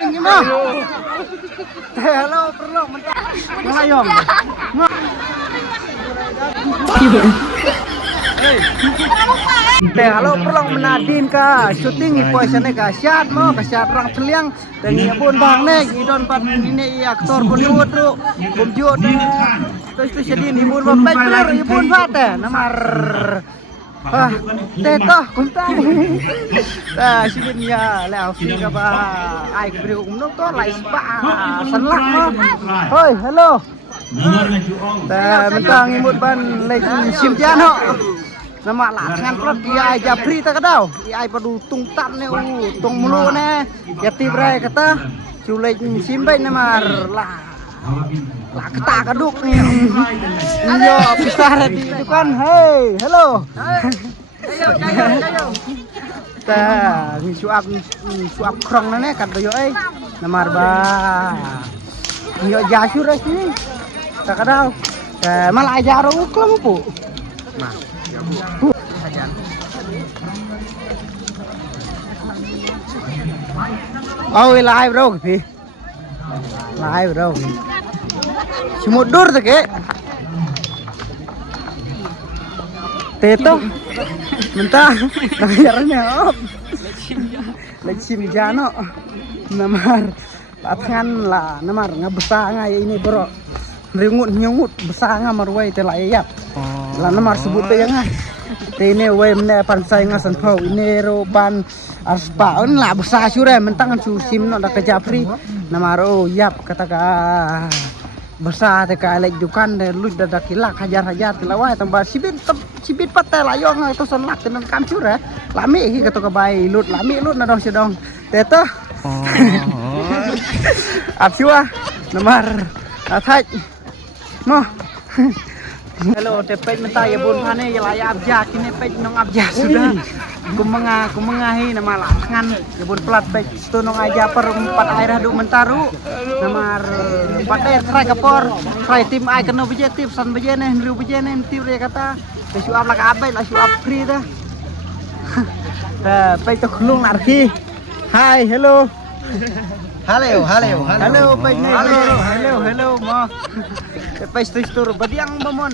Gimana? Halo, perlu mentak. Melayong. Halo, perlu menadin ka syuting poisane ka syat mo ka syat rang teliang dan pun bang nek idon pat ini aktor Bollywood tu kumjut tu sedin ibun bapak bener ibun pat namar teta kuntang sidin ya la fi ka ba ai beri umno to lai spa sanlak mo hoi hello mentang imut ban lagi simpiano nama lah dengan perut dia aja beri tak kadau dia padu tung tam ne tung mulu ne ya tibrai kata culai simpai namar lah kata kaduk yo pisah di itu kan hey hello ta ni suap krong ne kan yo namar ba yo jasur sini tak kadau malah aja ro klam pu nah oh live bro phi live bro semut dur tak ke teto mentah nagarnya op sim jano namar patangan lah namar ngabesa ngai ini bro nyungut besar ngamar wai telai yap lah namar sebut te yang ini wai mene pansai ngasan pau ini ro ban aspa on lah besar sure mentang su sim no dak japri namar oh yap kata ka besar te ka lek dukan de lu dak kilak hajar telawai tambah sibit patai layong itu sonlak tenan kam sure lami hi kata ka bai lut lami lut na dong sedong teta apsiwa namar athai mo hello tepej menta ya bun phane ya laya abja kini pej nong abja sudah kumengahi nama lakangan ya bun plat pej stu nong aja per 4 air hadu mentaru namar 4 air try kapor try tim ai kena beje tip san beje ne nriu beje ne tip re kata suap lak abai la suap free dah pej to khulung arki hai hello halo pej ne hello mo pej tur badiang bamon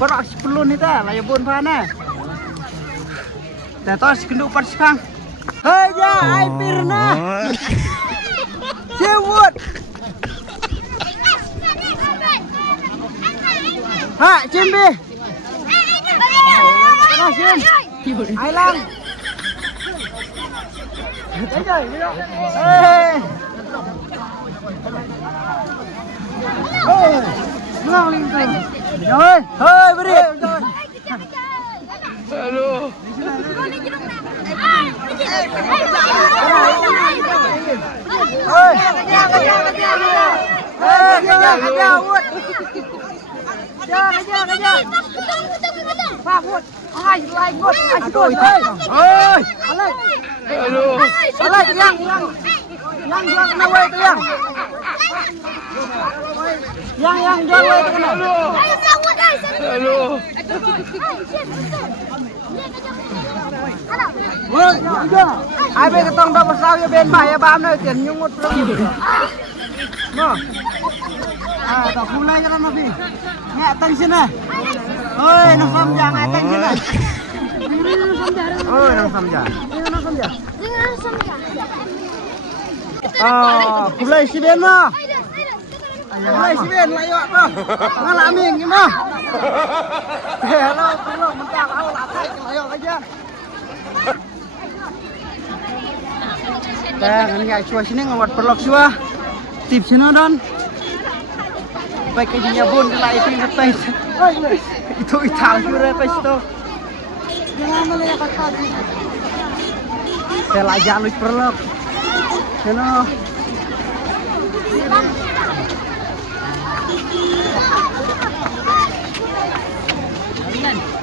berak 10 ni ta la yabun phana ta tos kenduk pat sekang hei ja ai pirna sewut ha cimbi nasim ai lang ngang lingkung. Hei, beri. Halo. Yang jual itu kena. Ayo sawut guys. Halo. Ai bây tông đâu sao cho bên bài bám nơi tiền nhung một lần. Nó. Tao khu này cho nó đi. Nghe tăng xin này. Ôi nó xăm giang ai tăng xin này. Ôi nó xăm giang. Nó xăm giang. Khu này xí bên mà. Hai si Ben layok noh. Ngalamin gimana? Hello, perlu mentak au latai layok aja. Dan ini cua sini ngawat perlok cua. Tip sini don. Baik kejinya bun kelai itu ngetes. Itu ital sure pes itu. Jangan melihat kata. Saya lajak lu perlok. Hello.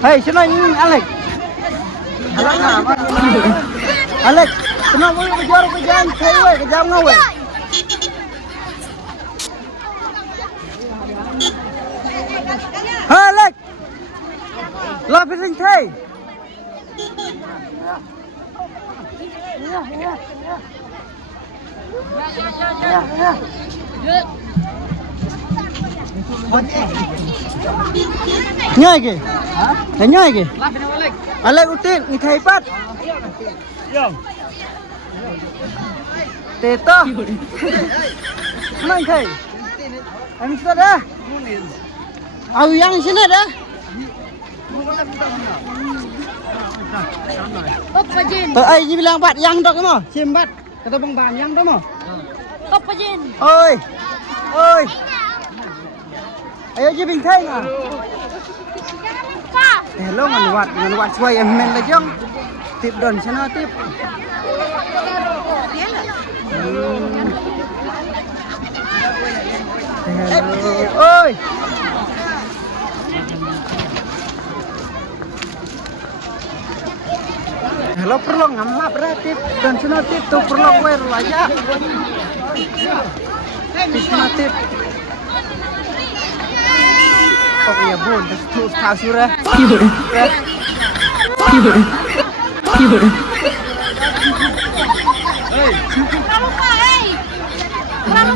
Hei, sini Alex. Alex, kenapa lu kejar kejaran cewek, kejar ngawe? Alex, lapisin teh. Nhoi kì? Hả? Nhoi kì? Alek utin, ni thầy pat. Teto. Mana thầy? Anh sudah dah. Au yang sini dah. Ai dia bilang bat yang dok mo? Sim bat. Kata bang ban yang dok mo? Apa Jin? Oi. Oi. Ayo je bing thai ngah. Hello ngan wat suai em men la jong. Tip don sana tip. Hello. Oi. Hello perlu ngamap tip dan sana tip tu perlu gue aja. Tip sana tip. Oh iya bun, terus tahu surah. Kibur. Kamu kah, eh? Kamu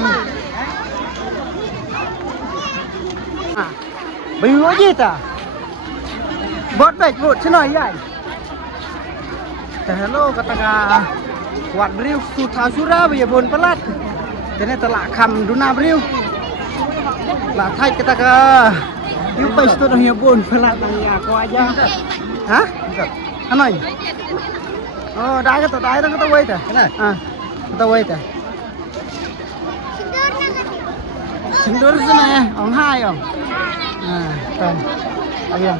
kah? Bình luận gì ta? Bot bạch bột chứ nói vậy. Hello kataga kuat beriu suta sura biya bon pelat. Kene telak kam duna beriu. Lah thai kataga yu pai sto dah ya bon pelat ya ko aja. Hah? Anoi. Oh, dai kata dai dah kata wei ta. Ah. Kata wei ta. Sindur sana ong hai ong. Ah, kan. Ayo.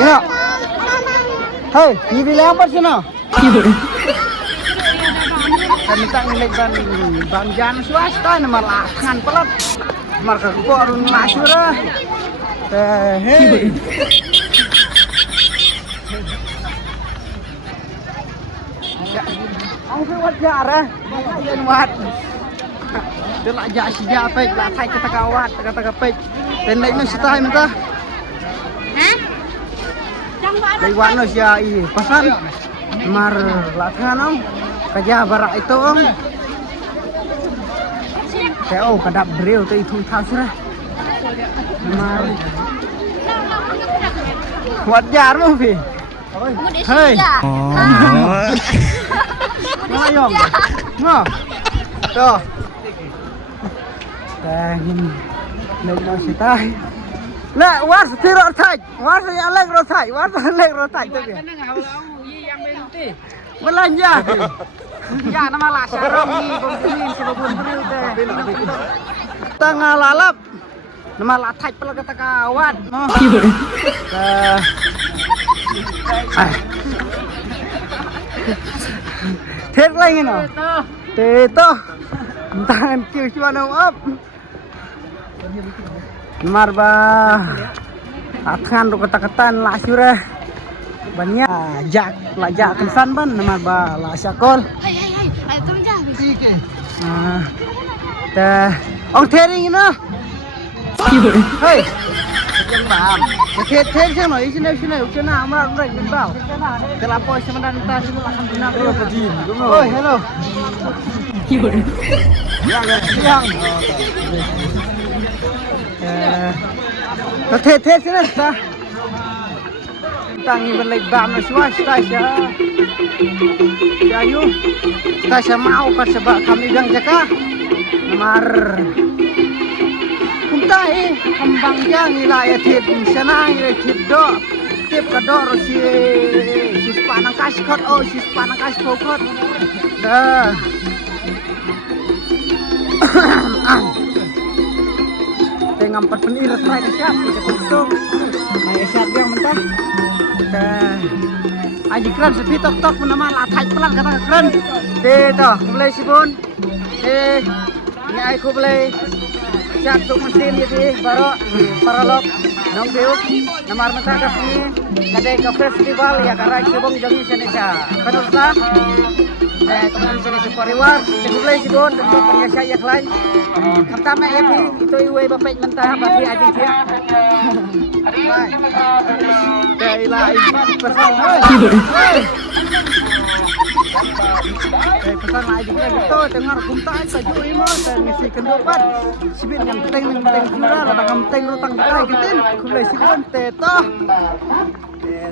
Ya. Hei, ni bilang apa sih no? Kami tak nilai ban jan swasta nama lakan pelat. Marka ko arun masura. Hei. Ang buat jara, yang buat. Dia nak jak sijak pek, lah thai kata kawat, kata pek. Tendai no sitai mentah. Hah? Lewat no sia i pasan mar latihan om kerja barak itu om teo kadap beriu tu itu tasrah mar wajar mo pi hei ngayong ngo to tangin no sitai Lek war setiro thaj, war yang lek ro thaj, war lek ro thaj tu dia. Belanja. Ya nama lah sarong ni bongkin sebabun beriu teh. Tengah lalap. Nama lah thaj pel kata kawat. Thét lagi no. Teto. Tangan kiu cuma no up. Marba akan ru kata-katan la surah banyak jak lajak kensan ban marba la syakol turun jah. ta ong thering no hei jam bam thet sang noi sini uchana amra rai bin bao kelapo semendan ta sini akan benar ro pajin oi hello yang Thet sini ta. Tangi berlek bam semua Tasya. Ayu. Tasya mau kan sebab kami bilang jaka. Mar. Kunta kembang yang wilayah thet sana thet do. Tip kador si panang kaskot si panang kaskot. Dah. Dengan penir try siap kita tutup. Ay siap yang mentah. Aji keren sepi tok nama latai pelan kata keren. Toh, boleh sibun. Ini aku boleh siap untuk mesin jadi baru paralog nong biu. Nama mentah ke sini. Kadai ke festival ya karena sibung jadi Indonesia. Penursah. Teman Indonesia Pariwar, boleh sibun untuk penyiasat yang lain. Pertama happy itu iwe bapak mentah bapak adik dia. Dailah pesan. sang aja kayak gitu dengar kumta saja imo dan ngisi kendopan sibin yang teng jura latang teng rutang kita gitu kulai sibin teto